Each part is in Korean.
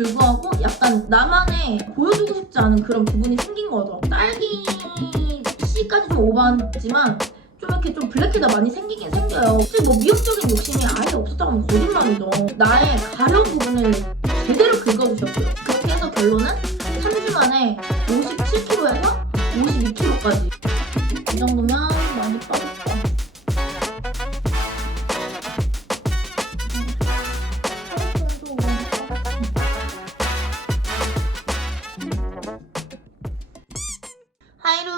불구하고 약간 나만의 보여주고 싶지 않은 그런 부분이 생긴 거죠. 딸기 씨까지 좀 오버했지만 좀 이렇게 좀 블랙헤드가 많이 생기긴 생겨요. 솔직히 뭐 미용적인 욕심이 아예 없었다고 하면 거짓말이죠. 나의 가려운 부분을 제대로 긁어주셨고요. 그렇게 해서 결론은 3주 만에 57kg에서 52kg까지. 이 정도면 많이 빠졌다. 하이루!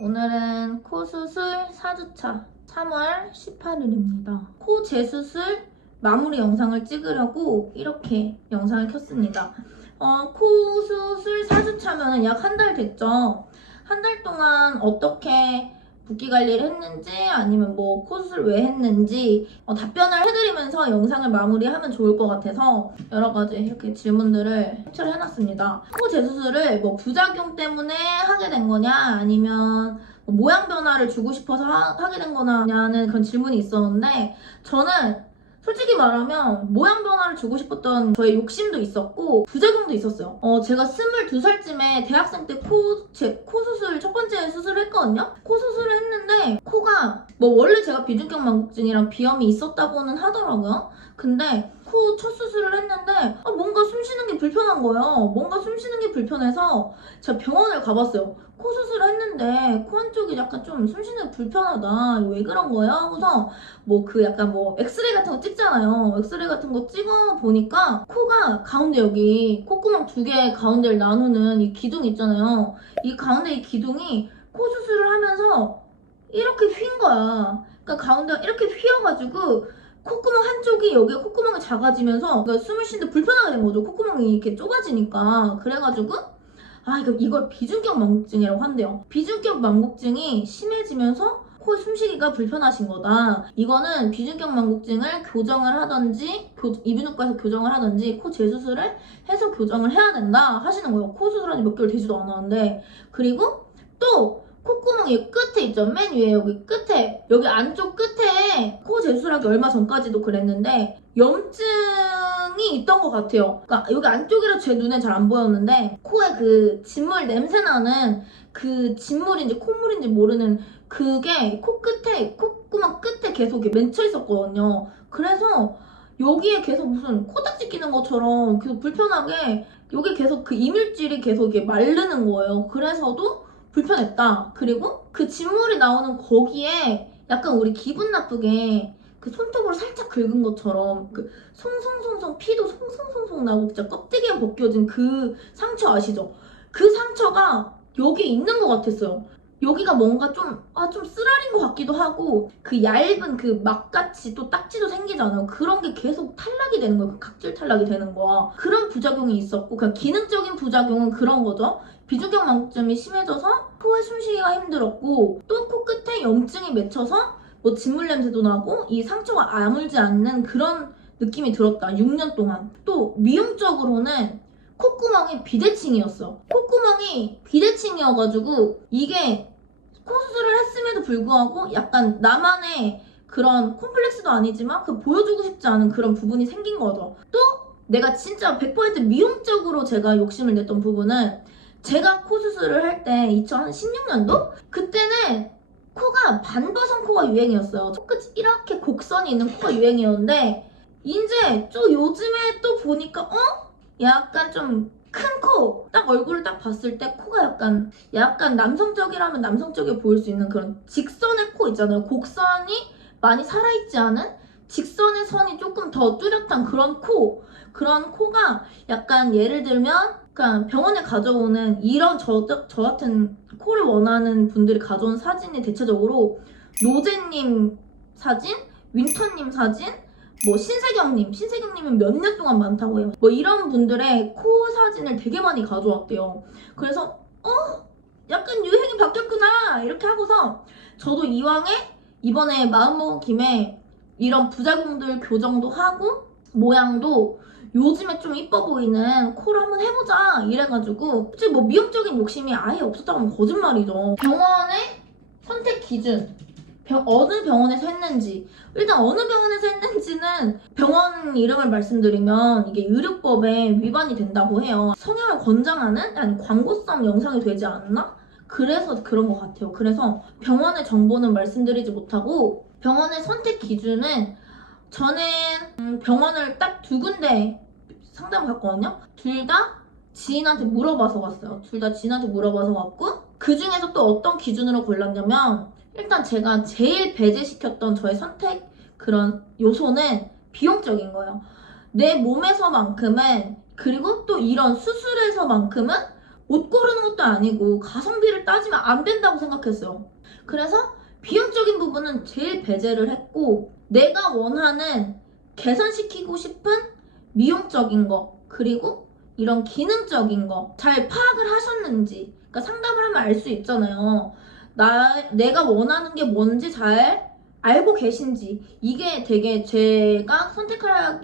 오늘은 코 수술 4주차 3월 18일입니다. 코 재수술 마무리 영상을 찍으려고 이렇게 영상을 켰습니다. 코 수술 4주차면 약 한 달 됐죠. 한 달 동안 어떻게 붓기 관리를 했는지 아니면 뭐 코 수술 왜 했는지 답변을 해드리면서 영상을 마무리하면 좋을 것 같아서 여러 가지 이렇게 질문들을 캡처를 해놨습니다. 코 재수술을 뭐 부작용 때문에 하게 된 거냐 아니면 뭐 모양 변화를 주고 싶어서 하게 된 거냐는 그런 질문이 있었는데 저는 솔직히 말하면 모양 변화를 주고 싶었던 저의 욕심도 있었고 부작용도 있었어요. 제가 22살쯤에 대학생 때 코 수술 첫 번째 수술을 했거든요. 코 수술을 했는데 코가 뭐 원래 제가 비중격 망곡증이랑 비염이 있었다고는 하더라고요. 근데 코 첫 수술을 했는데 뭔가 숨 쉬는 게 불편한 거예요. 뭔가 숨 쉬는 게 불편해서 제가 병원을 가봤어요. 코 수술을 했는데 코 한쪽이 약간 좀 숨 쉬는 게 불편하다. 왜 그런 거예요? 하고서 뭐 그 약간 뭐 엑스레이 같은 거 찍잖아요. 엑스레이 같은 거 찍어 보니까 코가 가운데 여기 콧구멍 두 개 가운데를 나누는 이 기둥 있잖아요. 이 가운데 이 기둥이 코 수술을 하면서 이렇게 휜 거야. 그러니까 가운데가 이렇게 휘어가지고 콧구멍 한쪽이 여기가 콧구멍이 작아지면서 그러니까 숨을 쉬는데 불편하게 된 거죠. 콧구멍이 이렇게 좁아지니까. 그래가지고 이걸 비중격 망곡증이라고 한대요. 비중격 망곡증이 심해지면서 코 숨쉬기가 불편하신 거다. 이거는 비중격 망곡증을 교정을 하든지 이비인후과에서 교정을 하든지 코 재수술을 해서 교정을 해야 된다 하시는 거예요. 코 수술한 지 몇 개월 되지도 않았는데. 그리고 또 콧구멍이 끝에 있죠. 맨 위에 여기 끝에 여기 안쪽 끝에 코 재수술하기 얼마 전까지도 그랬는데 염증이 있던 것 같아요. 그러니까 여기 안쪽이라 제 눈에 잘 안 보였는데 코에 그 진물 냄새 나는 그 진물인지 콧물인지 모르는 그게 코 끝에 콧구멍 끝에 계속 맺혀 있었거든요. 그래서 여기에 계속 무슨 코딱지 끼는 것처럼 계속 불편하게 여기 계속 그 이물질이 계속 마르는 거예요. 그래서도 불편했다. 그리고 그 진물이 나오는 거기에 약간 우리 기분 나쁘게 그 손톱으로 살짝 긁은 것처럼 그 송송송송 피도 송송송송 나고 진짜 껍데기가 벗겨진 그 상처 아시죠? 그 상처가 여기에 있는 것 같았어요. 여기가 뭔가 좀 쓰라린 것 같기도 하고 그 얇은 그 막같이 또 딱지도 생기잖아요. 그런 게 계속 탈락이 되는 거예요. 그 각질 탈락이 되는 거야. 그런 부작용이 있었고 그냥 기능적인 부작용은 그런 거죠. 비중격 망곡증이 심해져서 코에 숨쉬기가 힘들었고 또 코끝에 염증이 맺혀서 뭐 진물 냄새도 나고 이 상처가 아물지 않는 그런 느낌이 들었다. 6년 동안. 또 미용적으로는 콧구멍이 비대칭이었어. 콧구멍이 비대칭이어가지고 이게 코 수술을 했음에도 불구하고 약간 나만의 그런 콤플렉스도 아니지만 그 보여주고 싶지 않은 그런 부분이 생긴 거죠. 또 내가 진짜 100% 미용적으로 제가 욕심을 냈던 부분은 제가 코 수술을 할 때 2016년도? 그때는 코가 반버선 코가 유행이었어요. 코끝이 이렇게 곡선이 있는 코가 유행이었는데 이제 좀 요즘에 또 보니까 약간 좀 큰 코! 딱 얼굴을 딱 봤을 때 코가 약간 남성적이라면 남성적이게 보일 수 있는 그런 직선의 코 있잖아요. 곡선이 많이 살아있지 않은 직선의 선이 조금 더 뚜렷한 그런 코. 그런 코가 약간 예를 들면 그러니까 병원에 가져오는 이런 저 같은 코를 원하는 분들이 가져온 사진이 대체적으로 노제님 사진, 윈터님 사진, 뭐 신세경님은 몇 년 동안 많다고 해요. 뭐 이런 분들의 코 사진을 되게 많이 가져왔대요. 그래서 약간 유행이 바뀌었구나 이렇게 하고서 저도 이왕에 이번에 마음먹은 김에 이런 부작용들 교정도 하고 모양도 요즘에 좀 이뻐 보이는 코를 한번 해보자 이래가지고 솔직히 뭐 미용적인 욕심이 아예 없었다고 하면 거짓말이죠. 병원의 선택 기준 어느 병원에서 했는지, 일단 어느 병원에서 했는지는 병원 이름을 말씀드리면 이게 의료법에 위반이 된다고 해요. 성형을 권장하는 아니 광고성 영상이 되지 않나? 그래서 그런 것 같아요. 그래서 병원의 정보는 말씀드리지 못하고, 병원의 선택 기준은 저는 병원을 딱 2군데 상담을 갔거든요. 둘 다 지인한테 물어봐서 갔어요. 둘 다 지인한테 물어봐서 갔고, 그 중에서 또 어떤 기준으로 골랐냐면, 일단 제가 제일 배제시켰던 저의 선택 그런 요소는 비용적인 거예요. 내 몸에서만큼은, 그리고 또 이런 수술에서만큼은 옷 고르는 것도 아니고 가성비를 따지면 안 된다고 생각했어요. 그래서 비용적인 부분은 제일 배제를 했고, 내가 원하는 개선시키고 싶은 미용적인 거, 그리고 이런 기능적인 거 잘 파악을 하셨는지, 그러니까 상담을 하면 알 수 있잖아요. 내가 원하는 게 뭔지 잘 알고 계신지, 이게 되게 제가 선택할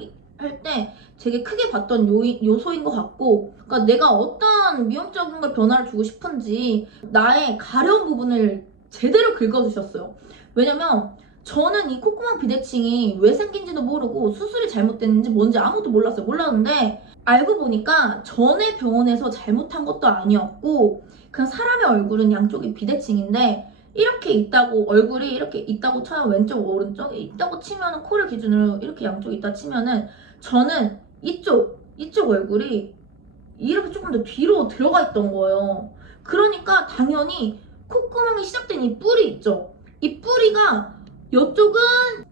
때 되게 크게 봤던 요소인 것 같고, 그러니까 내가 어떤 미용적인 걸 변화를 주고 싶은지 나의 가려운 부분을 제대로 긁어주셨어요. 왜냐면 저는 이 콧구멍 비대칭이 왜 생긴지도 모르고 수술이 잘못됐는지 뭔지 아무것도 몰랐어요. 몰랐는데 알고 보니까 전에 병원에서 잘못한 것도 아니었고, 그냥 사람의 얼굴은 양쪽이 비대칭인데 이렇게 있다고, 얼굴이 이렇게 있다고 쳐요. 왼쪽 오른쪽 있다고 치면은, 코를 기준으로 이렇게 양쪽 있다 치면은 저는 이쪽 얼굴이 이렇게 조금 더 뒤로 들어가 있던 거예요. 그러니까 당연히 콧구멍이 시작된 이 뿔이 있죠. 이 뿌리가 이쪽은,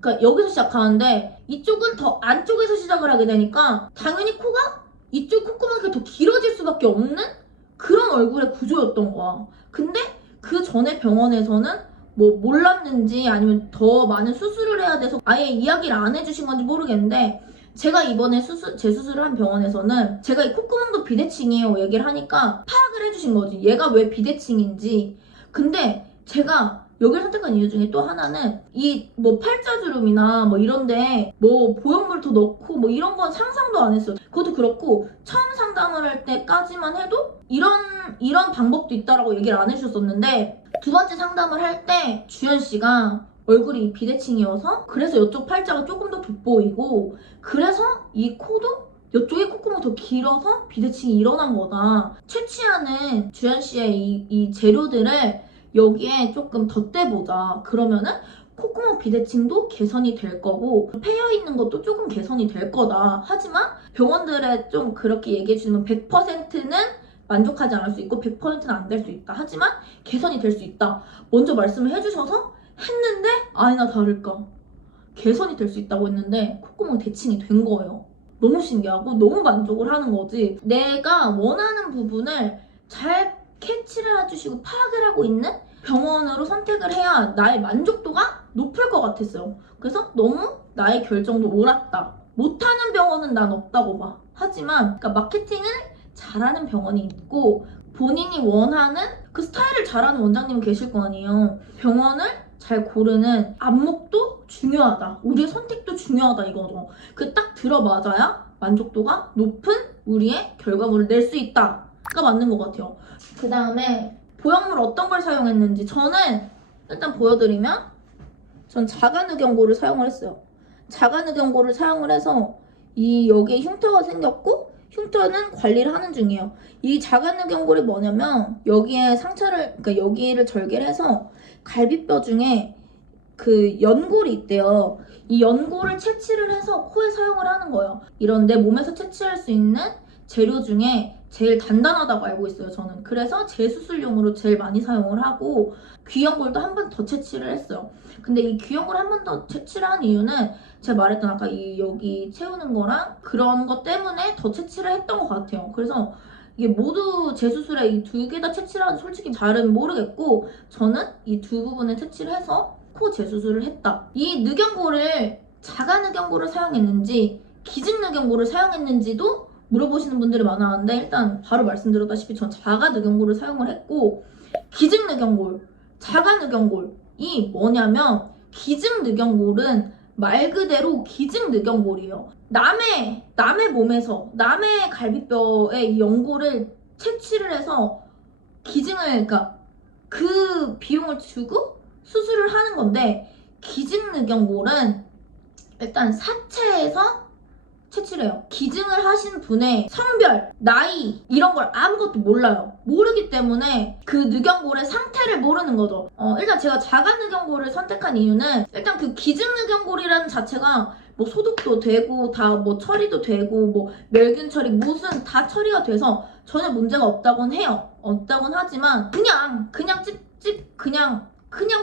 그러니까 여기서 시작하는데 이쪽은 더 안쪽에서 시작을 하게 되니까 당연히 코가 이쪽 콧구멍이 더 길어질 수밖에 없는 그런 얼굴의 구조였던 거야. 근데 그 전에 병원에서는 뭐 몰랐는지 아니면 더 많은 수술을 해야 돼서 아예 이야기를 안 해주신 건지 모르겠는데, 제가 이번에 재수술을 한 병원에서는 제가 이 콧구멍도 비대칭이에요 얘기를 하니까 파악을 해주신 거지. 얘가 왜 비대칭인지. 근데 제가 여기를 선택한 이유 중에 또 하나는 이 뭐 팔자주름이나 뭐 이런데 뭐 보형물 더 넣고 뭐 이런 건 상상도 안 했어요. 그것도 그렇고 처음 상담을 할 때까지만 해도 이런 방법도 있다라고 얘기를 안 해주셨었는데, 2번째 상담을 할 때 주연 씨가 얼굴이 비대칭이어서 그래서 이쪽 팔자가 조금 더 돋보이고, 그래서 이 코도 이쪽에 콧구멍이 더 길어서 비대칭이 일어난 거다. 채취하는 주연 씨의 이 재료들을 여기에 조금 덧대보자. 그러면은 콧구멍 비대칭도 개선이 될 거고 패여 있는 것도 조금 개선이 될 거다. 하지만 병원들에 좀 그렇게 얘기해 주시면 100%는 만족하지 않을 수 있고 100%는 안 될 수 있다. 하지만 개선이 될 수 있다. 먼저 말씀을 해주셔서 했는데 아니나 다를까 개선이 될 수 있다고 했는데 콧구멍 대칭이 된 거예요. 너무 신기하고 너무 만족을 하는 거지. 내가 원하는 부분을 잘 캐치를 해주시고 파악을 하고 있는 병원으로 선택을 해야 나의 만족도가 높을 것 같았어요. 그래서 너무 나의 결정도 옳았다. 못하는 병원은 난 없다고 봐. 하지만 그러니까 마케팅을 잘하는 병원이 있고 본인이 원하는 그 스타일을 잘하는 원장님이 계실 거 아니에요. 병원을 잘 고르는 안목도 중요하다. 우리의 선택도 중요하다 이거죠. 그 딱 들어맞아야 만족도가 높은 우리의 결과물을 낼 수 있다가 맞는 것 같아요. 그 다음에 보형물 어떤 걸 사용했는지 저는 일단 보여드리면, 전 자가누경고를 사용을 했어요. 자가누경고를 사용을 해서 여기에 흉터가 생겼고 흉터는 관리를 하는 중이에요. 이 자가누경골이 뭐냐면 여기에 상처를, 그러니까 여기를 절개를 해서 갈비뼈 중에 그 연골이 있대요. 이 연골을 채취를 해서 코에 사용을 하는 거예요. 이런 내 몸에서 채취할 수 있는 재료 중에 제일 단단하다고 알고 있어요, 저는. 그래서 재수술용으로 제일 많이 사용을 하고 귀연골도 한 번 더 채취를 했어요. 근데 이 귀연골 한 번 더 채취를 한 이유는 제가 말했던 아까 여기 채우는 거랑 그런 것 때문에 더 채취를 했던 것 같아요. 그래서 이게 모두 재수술에 이 2개 다 채취를 하는지 솔직히 잘은 모르겠고 저는 이 2부분을 채취를 해서 코 재수술을 했다. 이 누경골을 자가누경골을 사용했는지 기증누경골을 사용했는지도 물어보시는 분들이 많았는데, 일단 바로 말씀드렸다시피 전 자가누경골을 사용을 했고, 기증누경골, 자가누경골이 뭐냐면 기증누경골은 말 그대로 기증누경골이에요. 남의 몸에서 남의 갈비뼈의 이 연골을 채취를 해서 기증을, 그러니까 그 비용을 주고 수술을 하는 건데, 기증늑연골은 일단 사체에서 채취를 해요. 기증을 하신 분의 성별, 나이 이런 걸 아무것도 몰라요. 모르기 때문에 그 늑연골의 상태를 모르는 거죠. 일단 제가 자가늑연골을 선택한 이유는 일단 그 기증늑연골이라는 자체가 뭐 소독도 되고 다 뭐 처리도 되고 뭐 멸균 처리 무슨 다 처리가 돼서 전혀 문제가 없다곤 해요. 없다곤 하지만 그냥 찝찝 그냥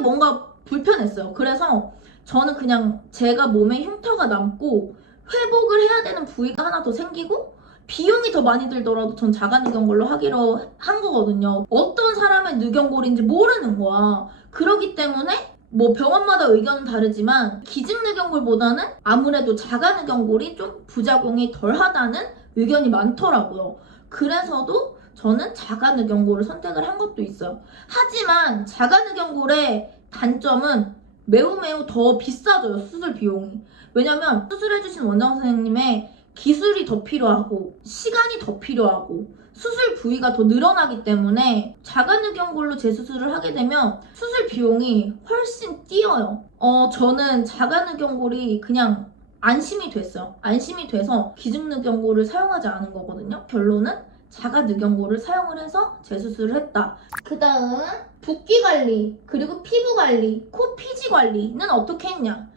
뭔가 불편했어요. 그래서 저는 그냥 제가 몸에 흉터가 남고 회복을 해야 되는 부위가 하나 더 생기고 비용이 더 많이 들더라도 전 자가늑연골로 하기로 한 거거든요. 어떤 사람의 늑연골인지 모르는 거야. 그렇기 때문에 뭐 병원마다 의견은 다르지만 기증늑연골보다는 아무래도 자가늑연골이 좀 부작용이 덜하다는 의견이 많더라고요. 그래서도 저는 자가늑연골을 선택을 한 것도 있어요. 하지만 자가늑연골의 단점은 매우 더 비싸져요, 수술 비용이. 왜냐면 수술해주신 원장 선생님의 기술이 더 필요하고 시간이 더 필요하고 수술 부위가 더 늘어나기 때문에 자가늑연골로 재수술을 하게 되면 수술 비용이 훨씬 뛰어요. 저는 자가늑연골이 그냥 안심이 됐어요. 안심이 돼서 기증늑연골을 사용하지 않은 거거든요. 결론은 자가늑연골을 사용을 해서 재수술을 했다. 그 다음 붓기 관리 그리고 피부 관리, 코 피지 관리는 어떻게 했냐.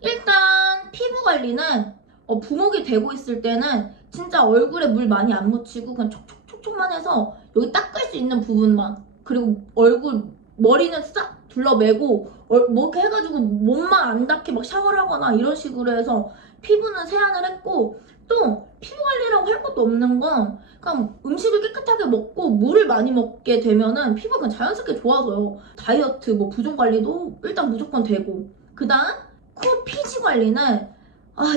일단 피부 관리는 부목이 되고 있을 때는 진짜 얼굴에 물 많이 안 묻히고 그냥 촉촉촉촉만 해서 여기 닦을 수 있는 부분만, 그리고 얼굴 머리는 싹 둘러매고 뭐 이렇게 해가지고 몸만 안 닿게 막 샤워를 하거나 이런 식으로 해서 피부는 세안을 했고, 또 피부 관리라고 할 것도 없는 건 그냥 음식을 깨끗하게 먹고 물을 많이 먹게 되면은 피부가 그냥 자연스럽게 좋아져요. 다이어트 뭐 부종 관리도 일단 무조건 되고, 그 다음 코 피지 관리는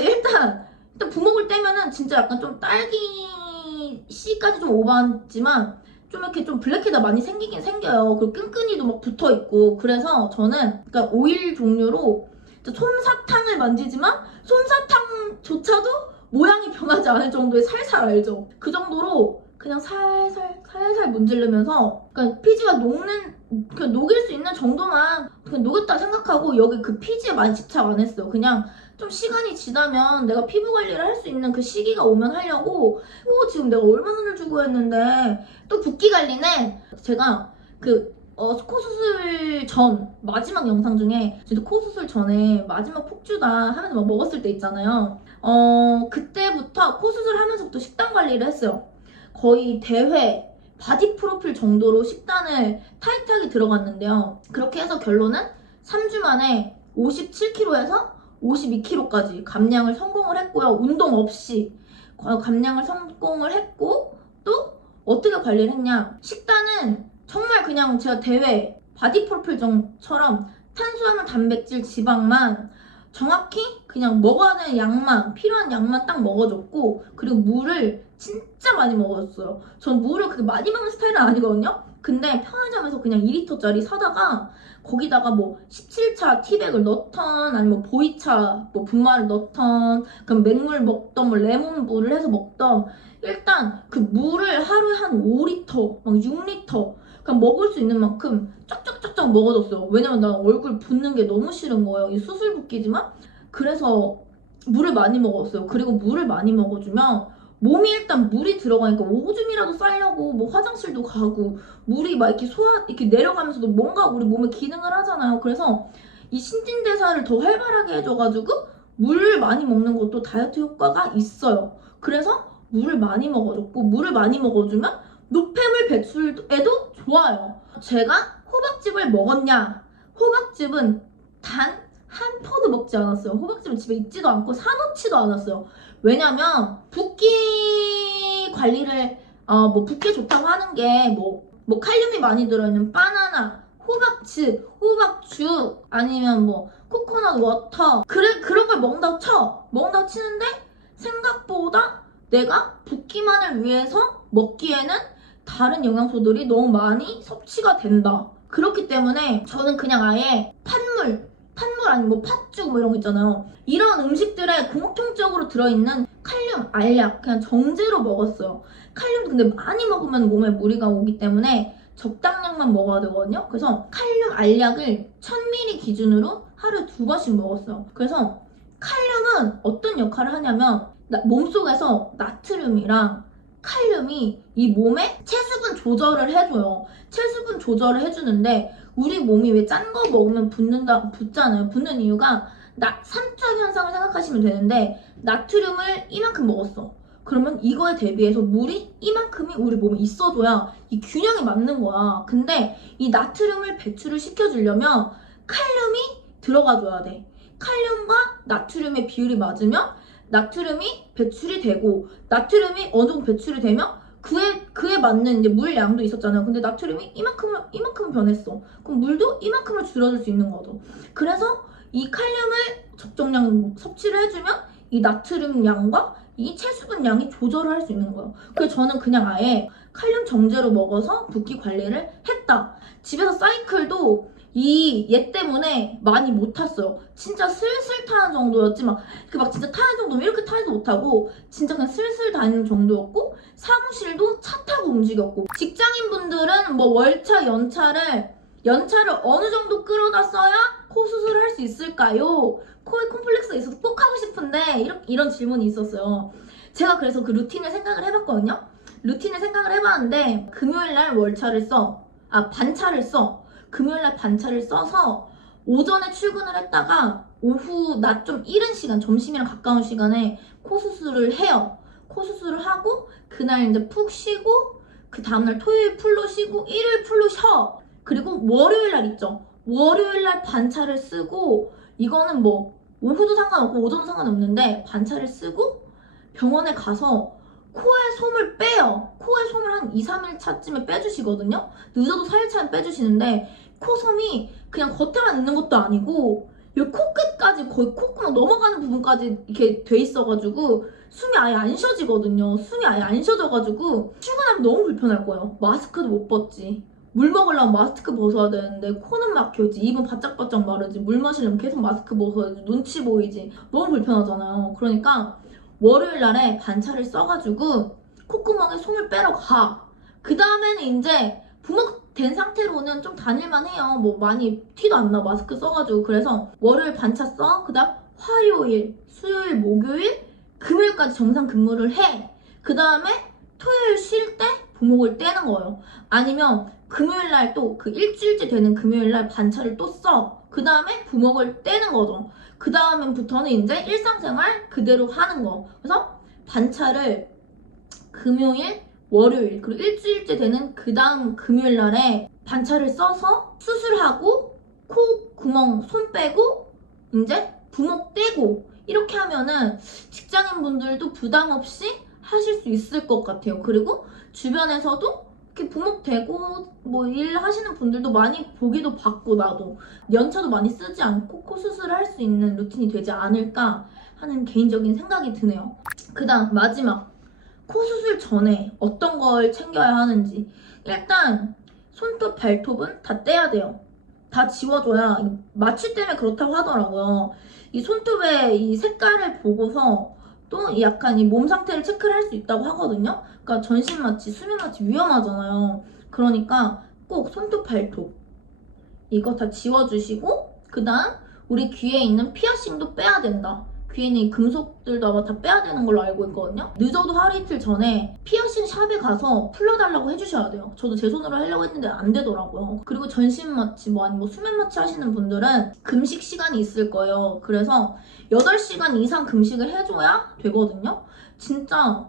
일단 부목을 떼면은 진짜 약간 좀 딸기 씨까지 좀 오버했지만 좀 이렇게 좀 블랙헤드가 많이 생기긴 생겨요. 그리고 끈끈이도 막 붙어 있고. 그래서 저는 그러니까 오일 종류로 솜사탕을 만지지만 솜사탕조차도 모양이 변하지 않을 정도의 살살 알죠? 그 정도로 그냥 살살 문지르면서 그러니까 피지가 그냥 녹일 수 있는 정도만 그냥 녹였다 생각하고 여기 그 피지에 많이 집착 안 했어요. 그냥 좀 시간이 지나면 내가 피부 관리를 할 수 있는 그 시기가 오면 하려고. 지금 내가 얼마나 주고 했는데. 또 붓기 관리는 제가 코 수술 전 마지막 영상 중에 진짜 코 수술 전에 마지막 폭주다 하면서 막 먹었을 때 있잖아요. 그때부터 코 수술하면서부터 식단 관리를 했어요. 거의 대회 바디 프로필 정도로 식단을 타이트하게 들어갔는데요. 그렇게 해서 결론은 3주 만에 57kg에서 52kg까지 감량을 성공을 했고요. 운동 없이 감량을 성공을 했고, 또 어떻게 관리를 했냐. 식단은 정말 그냥 제가 대회 바디 프로필처럼 탄수화물, 단백질, 지방만 정확히 그냥 먹어야 되는 양만, 필요한 양만 딱 먹어줬고, 그리고 물을 진짜 많이 먹었어요. 전 물을 그렇게 많이 먹는 스타일은 아니거든요. 근데 편의점에서 그냥 2리터짜리 사다가 거기다가 뭐 17차 티백을 넣던, 아니면 뭐 보이차 뭐 분말을 넣던, 그럼 맹물 먹던, 뭐 레몬물을 해서 먹던, 일단 그 물을 하루에 한 5리터, 막 6리터 그냥 먹을 수 있는 만큼 쫙쫙쫙쫙 먹어줬어요. 왜냐면 나 얼굴 붓는 게 너무 싫은 거예요. 이 수술 붓기지만. 그래서 물을 많이 먹었어요. 그리고 물을 많이 먹어주면 몸이 일단 물이 들어가니까 오줌이라도 싸려고 뭐 화장실도 가고, 물이 막 이렇게 내려가면서도 뭔가 우리 몸에 기능을 하잖아요. 그래서 이 신진대사를 더 활발하게 해줘가지고 물을 많이 먹는 것도 다이어트 효과가 있어요. 그래서 물을 많이 먹어줬고, 물을 많이 먹어주면 노폐물 배출에도 좋아요. 제가 호박즙을 먹었냐? 호박즙은 단 한 포도 먹지 않았어요. 호박즙은 집에 있지도 않고 사놓지도 않았어요. 왜냐면 붓기 관리를 뭐 붓기 좋다고 하는 게 뭐 칼륨이 많이 들어있는 바나나, 호박즙, 호박죽, 아니면 뭐 코코넛 워터, 그런 걸 먹는다고 치는데 생각보다 내가 붓기만을 위해서 먹기에는 다른 영양소들이 너무 많이 섭취가 된다. 그렇기 때문에 저는 그냥 아예 판물 아니면 뭐 팥죽 뭐 이런 거 있잖아요. 이런 음식들에 공통적으로 들어있는 칼륨, 알약 그냥 정제로 먹었어요. 칼륨도 근데 많이 먹으면 몸에 무리가 오기 때문에 적당량만 먹어야 되거든요. 그래서 칼륨 알약을 1000ml 기준으로 하루에 2번씩 먹었어요. 그래서 칼륨은 어떤 역할을 하냐면 몸속에서 나트륨이랑 칼륨이 이 몸에 체수분 조절을 해줘요. 체수분 조절을 해주는데 우리 몸이 왜 짠 거 먹으면 붓잖아요. 붓는 이유가 삼투압 현상을 생각하시면 되는데 나트륨을 이만큼 먹었어. 그러면 이거에 대비해서 물이 이만큼이 우리 몸에 있어줘야 이 균형이 맞는 거야. 근데 이 나트륨을 배출을 시켜주려면 칼륨이 들어가줘야 돼. 칼륨과 나트륨의 비율이 맞으면 나트륨이 배출이 되고 나트륨이 어느 정도 배출이 되면 그에 맞는 이제 물 양도 있었잖아요. 근데 나트륨이 이만큼 변했어. 그럼 물도 이만큼을 줄여줄 수 있는 거죠. 그래서 이 칼륨을 적정량 섭취를 해주면 이 나트륨 양과 이 체수분 양이 조절을 할 수 있는 거예요. 그래서 저는 그냥 아예 칼륨 정제로 먹어서 붓기 관리를 했다. 집에서 사이클도 얘 때문에 많이 못 탔어요. 진짜 슬슬 타는 정도였지 막 진짜 타는 정도면 이렇게 타지도 못하고 진짜 그냥 슬슬 다니는 정도였고 사무실도 차 타고 움직였고 직장인분들은 뭐 월차 연차를 어느 정도 끌어다 써야 코 수술을 할 수 있을까요? 코에 콤플렉스가 있어서 꼭 하고 싶은데 이런 질문이 있었어요. 제가 그래서 그 루틴을 생각을 해봤거든요. 루틴을 생각을 해봤는데 금요일날 반차를 써. 금요일날 반차를 써서 오전에 출근을 했다가 오후 낮 좀 이른 시간, 점심이랑 가까운 시간에 코 수술을 해요. 코 수술을 하고 그날 이제 푹 쉬고 그 다음날 토요일 풀로 쉬고 일요일 풀로 쉬어. 그리고 월요일날 있죠. 월요일날 반차를 쓰고 이거는 뭐 오후도 상관없고 오전도 상관없는데 반차를 쓰고 병원에 가서 코에 솜을 빼요. 코에 솜을 한 2, 3일 차쯤에 빼주시거든요. 늦어도 4일 차면 빼주시는데 코솜이 그냥 겉에만 있는 것도 아니고 여기 코끝까지 거의 콧구멍 넘어가는 부분까지 이렇게 돼 있어가지고 숨이 아예 안 쉬어지거든요. 숨이 아예 안 쉬어져가지고 출근하면 너무 불편할 거예요. 마스크도 못 벗지. 물 먹으려면 마스크 벗어야 되는데 코는 막혀있지. 입은 바짝바짝 마르지. 물 마시려면 계속 마스크 벗어야지. 눈치 보이지. 너무 불편하잖아요. 그러니까 월요일 날에 반차를 써가지고 콧구멍에 솜을 빼러 가. 그 다음에는 이제 부먹된 상태로는 좀 다닐만 해요. 뭐 많이 티도 안 나. 마스크 써가지고. 그래서 월요일 반차 써. 그 다음 화요일, 수요일, 목요일, 금요일까지 정상 근무를 해. 그 다음에 토요일 쉴 때 부먹을 떼는 거예요. 아니면 금요일날 또 그 일주일째 되는 금요일날 반차를 또 써. 그 다음에 부먹을 떼는 거죠. 그 다음부터는 이제 일상생활 그대로 하는 거. 그래서 반차를 금요일, 월요일, 그리고 일주일째 되는 그 다음 금요일날에 반차를 써서 수술하고 코 구멍 손 빼고 이제 부먹 떼고 이렇게 하면은 직장인분들도 부담 없이 하실 수 있을 것 같아요. 그리고 주변에서도 이렇게 부먹대고 뭐 일 하시는 분들도 많이 보기도 받고 나도 연차도 많이 쓰지 않고 코 수술을 할 수 있는 루틴이 되지 않을까 하는 개인적인 생각이 드네요. 그 다음 마지막 코 수술 전에 어떤 걸 챙겨야 하는지. 일단 손톱 발톱은 다 떼야 돼요. 다 지워줘야 마취 때문에 그렇다고 하더라고요. 이 손톱의 이 색깔을 보고서 또 약간 이 몸 상태를 체크를 할 수 있다고 하거든요. 그러니까 전신 마취, 수면 마취 위험하잖아요. 그러니까 꼭 손톱, 발톱 이거 다 지워주시고 그 다음 우리 귀에 있는 피어싱도 빼야 된다. 귀에 있는 이 금속들도 아마 다 빼야 되는 걸로 알고 있거든요. 늦어도 하루 이틀 전에 피어싱 샵에 가서 풀러달라고 해주셔야 돼요. 저도 제 손으로 하려고 했는데 안 되더라고요. 그리고 전신 마취 아니면 수면 마취 하시는 분들은 금식 시간이 있을 거예요. 그래서 8시간 이상 금식을 해줘야 되거든요. 진짜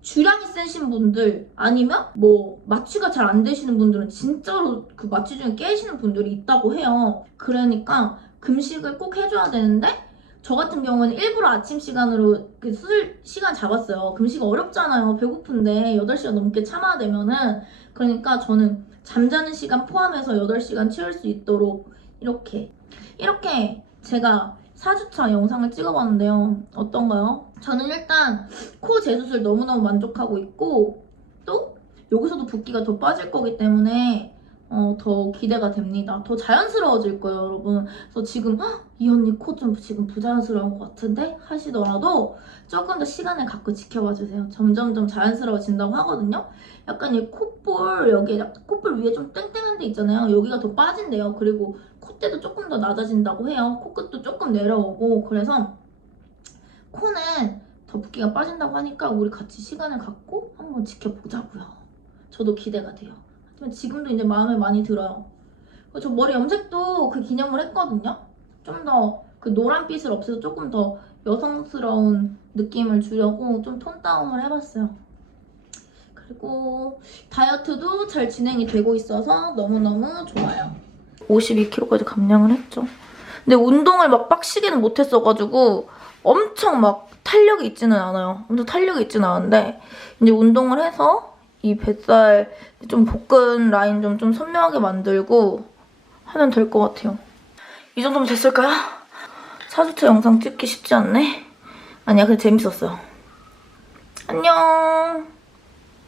주량이 세신 분들 아니면 뭐 마취가 잘 안 되시는 분들은 진짜로 그 마취 중에 깨시는 분들이 있다고 해요. 그러니까 금식을 꼭 해줘야 되는데 저 같은 경우는 일부러 아침 시간으로 그 수술 시간 잡았어요. 금식 어렵잖아요. 배고픈데 8시간 넘게 참아야 되면은. 그러니까 저는 잠자는 시간 포함해서 8시간 채울 수 있도록 이렇게 제가 4주차 영상을 찍어봤는데요. 어떤가요? 저는 일단 코 재수술 너무너무 만족하고 있고 또 여기서도 붓기가 더 빠질 거기 때문에 더 기대가 됩니다. 더 자연스러워질 거예요, 여러분. 그래서 지금 이 언니 코 좀 지금 부자연스러운 것 같은데 하시더라도 조금 더 시간을 갖고 지켜봐 주세요. 점점점 자연스러워진다고 하거든요. 약간 이 콧볼 여기 콧볼 위에 좀 땡땡한 데 있잖아요. 여기가 더 빠진대요. 그리고 콧대도 조금 더 낮아진다고 해요. 코끝도 조금 내려오고. 그래서 코는 더 붓기가 빠진다고 하니까 우리 같이 시간을 갖고 한번 지켜보자고요. 저도 기대가 돼요. 하지만 지금도 이제 마음에 많이 들어요. 저 머리 염색도 그 기념을 했거든요. 좀 더 그 노란빛을 없애서 조금 더 여성스러운 느낌을 주려고 좀 톤 다운을 해봤어요. 그리고 다이어트도 잘 진행이 되고 있어서 너무너무 좋아요. 52kg까지 감량을 했죠. 근데 운동을 막 빡시게는 못했어가지고 엄청 막 탄력이 있지는 않아요. 엄청 탄력이 있지는 않은데 이제 운동을 해서 이 뱃살 좀 복근 라인 좀 선명하게 만들고 하면 될 것 같아요. 이 정도면 됐을까요? 4주차 영상 찍기 쉽지 않네? 아니야, 근데 재밌었어요. 안녕.